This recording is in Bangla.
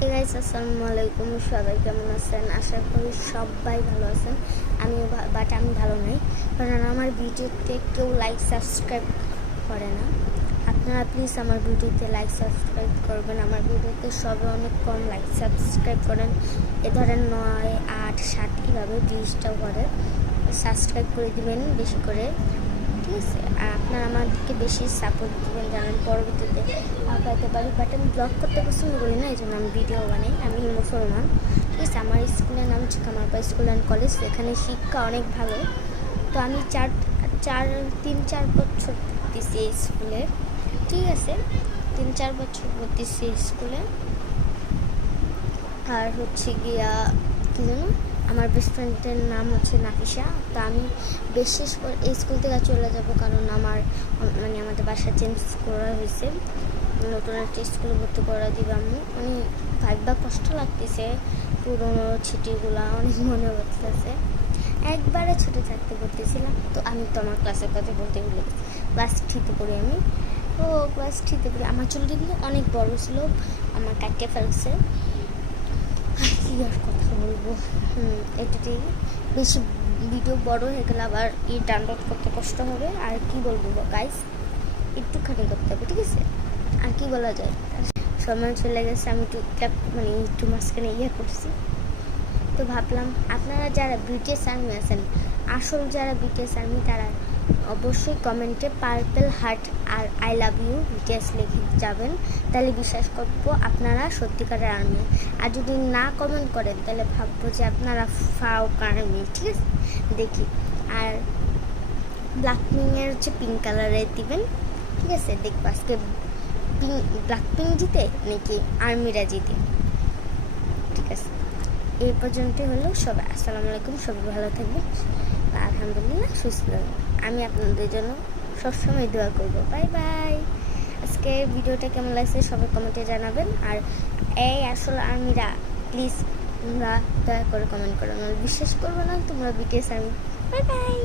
Hey guys, আসসালামু আলাইকুম। সবাই কেমন আছেন? আশা করি সবাই ভালো আছেন। আমি ভালো নাই, কারণ আমার ভিডিওতে কেউ লাইক সাবস্ক্রাইব করে না। আপনারা প্লিজ আমার ভিডিওতে লাইক সাবস্ক্রাইব করবেন। আমার ভিডিওতে সবাই অনেক কম লাইক সাবস্ক্রাইব করেন। এ ধরেন 9, 8, 7 কীভাবে 20টাও করে সাবস্ক্রাইব করে দিবেন বেশি করে, ঠিক আছে? আর আপনারা আমাদেরকে বেশি সাপোর্ট দেবেন, জানেন পরবর্তীতে আগাতে পারি। বাট আমি ব্লগ করতে পছন্দ করি না, এই জন্য আমি ভিডিও বানাই। আমি মুসলমান, ঠিক আছে? আমার স্কুলের নাম হচ্ছে কামারপাড়া স্কুল অ্যান্ড কলেজ। এখানে শিক্ষা অনেক ভালো। তো আমি 3-4 বছর পড়তেছি এই স্কুলে, ঠিক আছে? 3-4 বছর পড়তেছি স্কুলে। আর হচ্ছে গিয়া কী জানো, আমার বেস্ট ফ্রেন্ডের নাম হচ্ছে নাফিসা। তো আমি বিশেষ করে এই স্কুল থেকে চলে যাব, কারণ আমাদের বাসা চেঞ্জ করা হয়েছে, নতুন একটা স্কুলে ভর্তি করা দিবে আম্মু। ভাববা কষ্ট লাগতেছে, পুরোনো স্মৃতিগুলো অনেক মনে পড়তেছে। একবারে ছোটো থাকতে পড়তেছিলাম। তো আমি তো আমার ক্লাসের কথা বলতে ভুলে গেছি। ক্লাস 3-তে পড়ি আমি। তো ক্লাস 3-তে পড়ি, আমার চুলগুলো অনেক বড় ছিল, আমার কাটকে ফেলছে। কী আর কথা বলবো, এটাতেই বেশি ভিডিও বড় হয়ে গেলে আবার ডাউনলোড করতে কষ্ট হবে। আর কি বলবো গাইস, একটুখানি করতে হবে, ঠিক আছে? আর কি বলা যায়, সময় চলে গেছে। আমি একটু মাঝখানে করছি। তো ভাবলাম আপনারা যারা বিটিএস আর্মি আছেন, আসল যারা বিটিএস আর্মি, তারা অবশ্যই কমেন্টে পার্পল হার্ট আর আই লাভ ইউ বিটিএস লিখে যাবেন, তাহলে বিশ্বাস করবো আপনারা সত্যিকারের আর্মি। আর যদি না কমেন্ট করেন তাহলে ভাববো যে আপনারা ফাউক আর্মি, ঠিক আছে? দেখি। আর ব্ল্যাকপিঙ্কের হচ্ছে পিঙ্ক কালারের দিবেন, ঠিক আছে? দেখবো আজকে ব্ল্যাকপিঙ্ক জিতে নাকি আর্মিরা জিতে, ঠিক আছে? এই পর্যন্তই হলো। সবাই আসসালামু আলাইকুম, সবাই ভালো থাকবেন, আলহামদুলিল্লাহ সুস্থ থাকবেন। আমি আপনাদের জন্য সবসময় দোয়া করব। Bye bye. আজকে ভিডিওটা কেমন লাগছে সবাই কমেন্টে জানাবেন। আর এই আসলে আর্মিরা প্লিজ তোমরা দয়া করে কমেন্ট করো, নাহলে বিশ্বাস করবো না তোমরা বিটিএস আর্মি। Bye bye.